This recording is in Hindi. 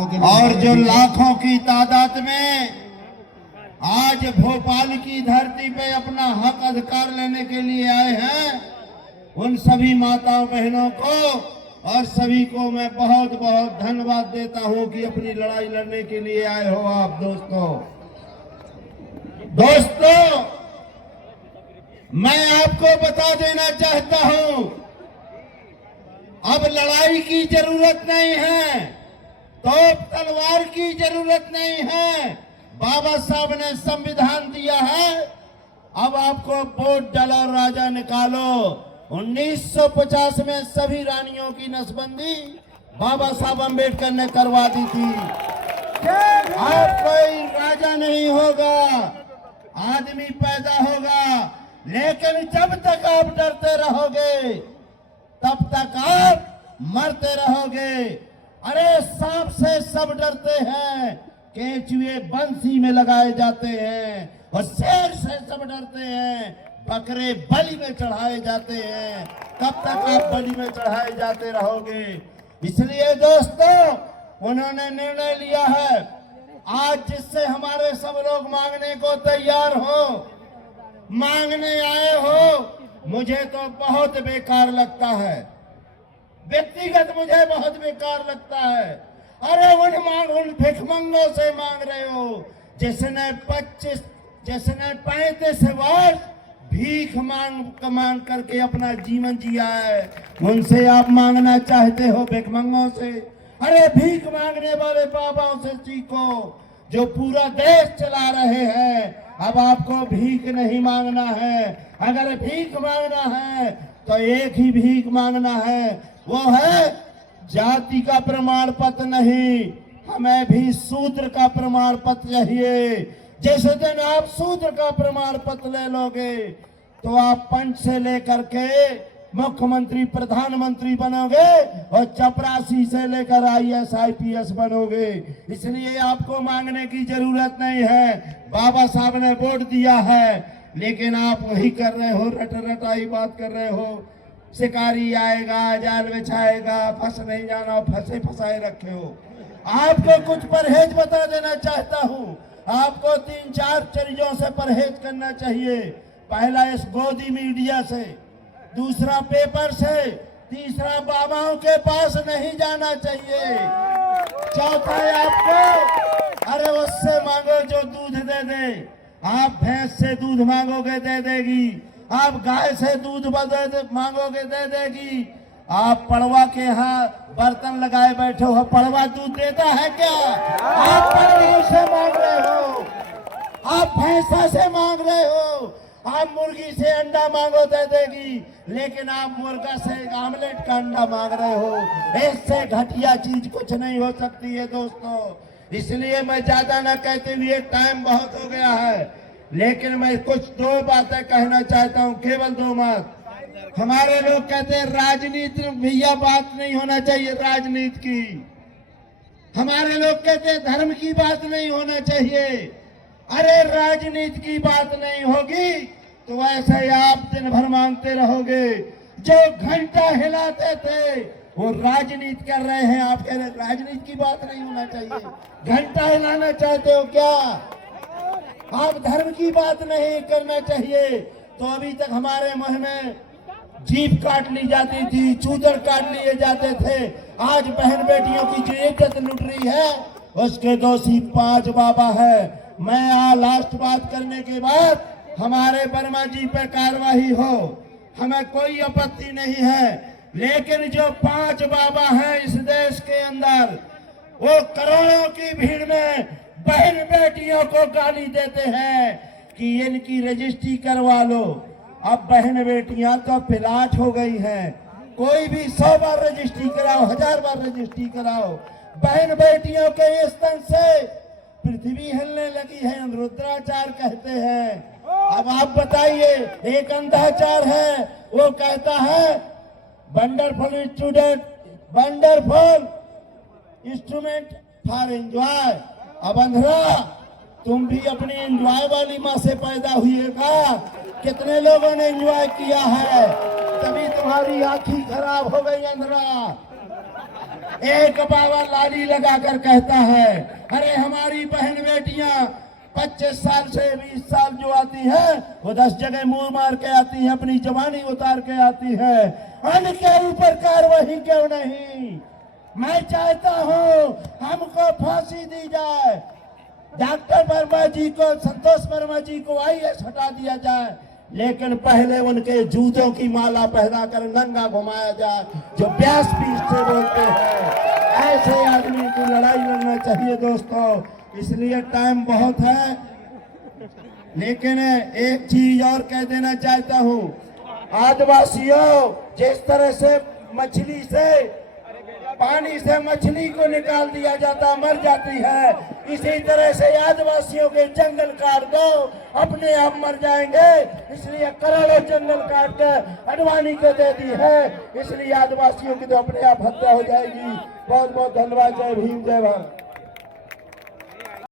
नौजवानों के लिए और जो लाखों की तादाद में आज भोपाल की धरती पे अपना हक अधिकार लेने के लिए आए हैं, उन सभी माताओं बहनों को और सभी को मैं बहुत बहुत धन्यवाद देता हूं कि अपनी लड़ाई लड़ने के लिए आए हो आप दोस्तों, मैं आपको बता देना चाहता हूं, अब लड़ाई की जरूरत नहीं है, तोप तलवार की जरूरत नहीं है। बाबा साहब ने संविधान दिया है, अब आपको वोट डालो, राजा निकालो। 1950 में सभी रानियों की नसबंदी बाबा साहब अम्बेडकर ने करवा दी थी। अब कोई राजा नहीं होगा, आदमी पैदा होगा, लेकिन जब तक आप डरते रहोगे तब तक आप मरते रहोगे। अरे सांप से सब डरते हैं, केंचुए बंसी में लगाए जाते हैं, और शेर से सब डरते हैं, बकरे बलि में चढ़ाए जाते हैं। कब तक आप बलि में चढ़ाए जाते रहोगे? इसलिए दोस्तों, उन्होंने निर्णय लिया है, आज जिससे हमारे सब लोग मांगने को तैयार हो, मांगने आए हो, मुझे तो बहुत बेकार लगता है, व्यक्तिगत मुझे बहुत बेकार लगता है। अरे उन भिखमंगों से मांग रहे हो जिसने 35 वर्ष भीख मांग करके अपना जीवन जिया है, उनसे आप मांगना चाहते हो, भिखमंगों से? अरे भीख मांगने वाले बाबाओं से सीखो जो पूरा देश चला रहे हैं। अब आपको भीख नहीं मांगना है, अगर भीख मांगना है तो एक ही भीख मांगना है, वो है जाति का प्रमाण पत्र नहीं, हमें भी शूद्र का प्रमाण पत्र चाहिए। जिस दिन आप शूद्र का प्रमाण पत्र ले लोगे तो आप पंच से लेकर के मुख्यमंत्री प्रधानमंत्री बनोगे और चपरासी से लेकर IAS IPS बनोगे। इसलिए आपको मांगने की जरूरत नहीं है, बाबा साहब ने वोट दिया है, लेकिन आप वही कर रहे हो, रटाई बात कर रहे हो। शिकारी आएगा, जाल बिछाएगा, फंस नहीं जाना, फंसे फंसाए रखे हो। आपको कुछ परहेज बता देना चाहता हूँ, आपको 3-4 चीजों से परहेज करना चाहिए। पहला इस गोदी मीडिया से, दूसरा पेपर से, तीसरा बाबाओं के पास नहीं जाना चाहिए, चौथा है आपको, अरे उससे मांगो जो दूध दे दे। आप भैंस से दूध मांगोगे दे देगी, आप गाय से दूध मांगोगे दे देगी, आप पड़वा के यहाँ बर्तन लगाए बैठे हो, पड़वा दूध देता है क्या? आप पड़वा से मांग रहे हो, आप भैंसा से मांग रहे हो, आप मुर्गी से अंडा मांगो दे देगी, लेकिन आप मुर्गा से आमलेट का अंडा मांग रहे हो। इससे घटिया चीज कुछ नहीं हो सकती है दोस्तों। इसलिए मैं ज्यादा न कहते हुए, टाइम बहुत हो गया है, लेकिन मैं कुछ 2 बातें कहना चाहता हूँ, केवल 2 बात। हमारे लोग कहते हैं राजनीति भैया बात नहीं होना चाहिए राजनीति की, हमारे लोग कहते हैं धर्म की बात नहीं होना चाहिए। अरे राजनीति की बात नहीं होगी तो ऐसे आप दिन भर मांगते रहोगे। जो घंटा हिलाते थे वो राजनीति कर रहे हैं, आप कह रहे राजनीति की बात नहीं होना चाहिए। घंटा हिलाना चाहते हो क्या? आप धर्म की बात नहीं करना चाहिए। तो अभी तक हमारे मुंह में जीभ काट ली जाती थी, चूदड़ काट लिए जाते थे। आज बहन बेटियों की जो इज्जत लुट रही है उसके दोषी 5 बाबा है। मैं लास्ट बात करने के बाद हमारे वर्मा जी पे कार्रवाई हो, हमें कोई आपत्ति नहीं है, लेकिन जो 5 बाबा हैं इस देश के अंदर, वो करोड़ों की भीड़ में बहन बेटियों को गाली देते हैं कि इनकी रजिस्ट्री करवा लो। अब बहन बेटियां तो पिलाट हो गई हैं, कोई भी 100 बार रजिस्ट्री कराओ, 1000 बार रजिस्ट्री कराओ। बहन बेटियों के इस तन से पृथ्वी हिलने लगी है, रुद्राचार कहते हैं। अब आप बताइए, एक अंधाचार है, वो कहता है wonderful student, wonderful instrument for enjoy. अब अंधरा, तुम भी अपनी एंजॉय वाली माँ से पैदा हुईगा। कितने लोगों ने एंजॉय किया है, तभी तुम्हारी आंखें खराब हो गई अंधरा। एक बाबा लाली लगाकर कहता है, अरे हमारी बहन बेटियां 25 साल से 20 साल जो आती है वो 10 जगह मुंह मार के आती है, अपनी जवानी उतार के आती है, उनके ऊपर कार्रवाई क्यों नहीं? मैं चाहता हूं हमको फांसी दी जाए, डॉक्टर वर्मा जी को, संतोष वर्मा जी को IAS हटा दिया जाए, लेकिन पहले उनके जूतों की माला पहनाकर नंगा घुमाया जाए जो व्यासपीठ से बोलते हैं। ऐसे आदमी की लड़ाई लड़ना चाहिए दोस्तों। इसलिए टाइम बहुत है, लेकिन एक चीज और कह देना चाहता हूँ, आदिवासियों, जिस तरह से मछली से, पानी से मछली को निकाल दिया जाता, मर जाती है, इसी तरह से आदिवासियों के जंगल काट दो, अपने आप मर जाएंगे। इसलिए करोड़ों जंगल काट के अडवाणी को दे दी है, इसलिए आदिवासियों की तो अपने आप हत्या हो जाएगी। बहुत बहुत धन्यवाद। जय भीम, जय भारत।